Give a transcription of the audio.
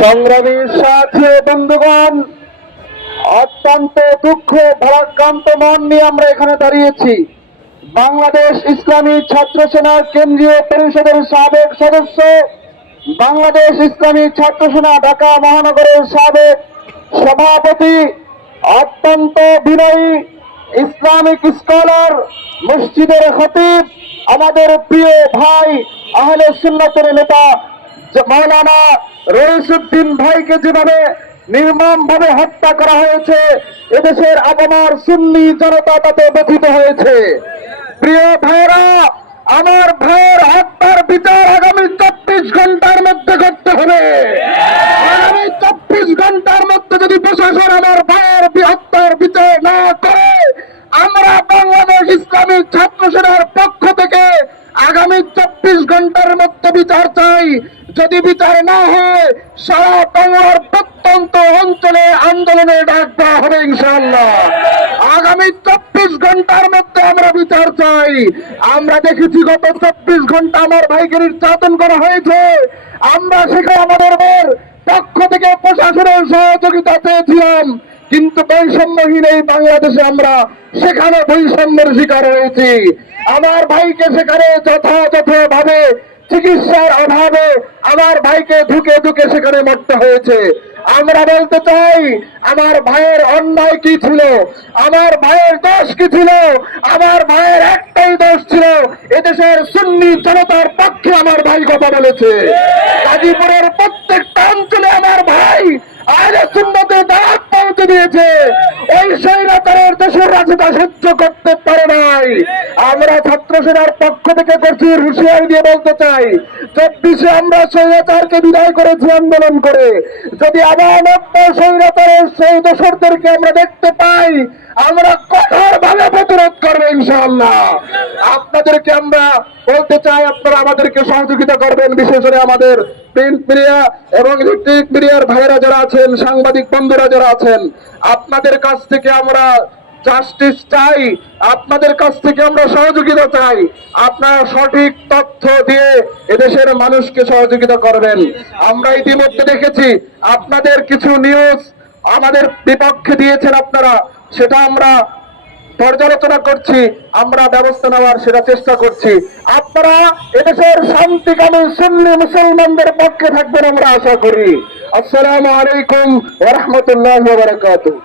সংগ্রামী সাথী বন্ধুগণ, অত্যন্ত দুঃখ ভারাক্রান্ত মন নিয়ে আমরা এখানে দাঁড়িয়েছি। বাংলাদেশ ইসলামী ছাত্র সেনার কেন্দ্রীয় পরিষদের সাবেক সদস্য, বাংলাদেশ ইসলামী ছাত্র সেনা ঢাকা মহানগরের সাবেক সভাপতি, অত্যন্ত বিনয়ী ইসলামিক স্কলার, মসজিদের খতিব, আমাদের প্রিয় ভাই আহলে সুন্নাতের নেতা মাওলানা রইসুদ্দিন ভাইকে যেভাবে নির্মমভাবে হত্যা করা হয়েছে, এদেশের আপামর সুন্নি জনতা তাতে ব্যথিত হয়েছে। প্রিয় ভাইরা, আমার ভাইয়ের হত্যার বিচার আগামী 24 ঘন্টার মধ্যে করতে হবে। আগামী 24 ঘন্টার মধ্যে যদি প্রশাসন আমার ভাইয়ের হত্যার বিচার না করে, আমরা বাংলাদেশ ইসলামী ছাত্র সেনার পক্ষ থেকে আগামী 24 ঘন্টার মধ্যে বিচার চাই। যদি বিচার না হয়, সারা বাংলার প্রত্যন্ত অঞ্চলে আন্দোলনের ডাক দেওয়া হবে ইনশাআল্লাহ। আগামী 24 ঘন্টার মধ্যে আমরা বিচার চাই। আমরা দেখেছি গত 24 ঘন্টা আমার ভাইকে নির্যাতন করা হয়েছে। আমরা সেখানে আমাদের পক্ষ থেকে প্রশাসনের সহযোগিতা চেয়েছিলাম, কিন্তু বৈষম্যহীন এই বাংলাদেশে আমরা সেখানে বৈষম্যের শিকার হয়েছি। আমার ভাইকে সেখানে যথাযথভাবে চিকিৎসার অভাবে আমার ভাইকে ধুকে ধুকে সেখানে মরতে হয়েছে। আমরা বলতে চাই, আমার ভাইয়ের অন্যায় কি ছিল, আমার ভাইয়ের দোষ কি ছিল? আমার ভাইয়ের একটাই দোষ ছিল, এদেশের সুন্নি জনতার পক্ষে আমার ভাই কথা বলেছে। গাজীপুরের প্রত্যেকটা অঞ্চলে আমার ভাই আহলে সুন্নাতের দাওয়াত পৌঁছে দিয়েছে। ওই স্বৈরাচারের দেশের রাজনীতি সহ্য করতে পারে নাই। আমরা ছাত্র সেনার পক্ষ থেকে করছি হুঁশিয়ারি দিয়ে বলতে চাই, 24-এ আমরা স্বৈরাচারকে বিদায় করেছি আন্দোলন করে। যদি আবার স্বৈরাচারের সেই দোসরদেরকে আমরা দেখতে পাই, আমরা কঠোরভাবে প্রতিরোধ করবো ইনশাআল্লাহ। আপনাদেরকে আমরা বলতে চাই, আপনারা আমাদেরকে সহযোগিতা করবেন, বিশেষ করে আমাদের প্রিন্ট মিডিয়া এবং ইলেকট্রিক মিডিয়ার ভাইরা যারা আছেন, সাংবাদিক বন্ধুরা যারা আছেন, আপনাদের কাছ থেকে আমরা জাস্টিস চাই, আপনাদের কাছ থেকে আমরা সহযোগিতা চাই। আপনারা সঠিক তথ্য দিয়ে এদেশের মানুষকে সহযোগিতা করবেন। আমরা ইতিমধ্যে দেখেছি আপনাদের কিছু নিউজ আমাদের বিপক্ষে দিয়েছেন আপনারা, সেটা আমরা পর্যালোচনা করছি, আমরা ব্যবস্থা নেওয়ার সেটা চেষ্টা করছি। আপনারা এদেশের শান্তিকামী সুন্নি মুসলমানদের পক্ষে থাকবেন আমরা আশা করি। আসসালামু আলাইকুম ওয়া রাহমাতুল্লাহি ওয়া বারাকাতুহু।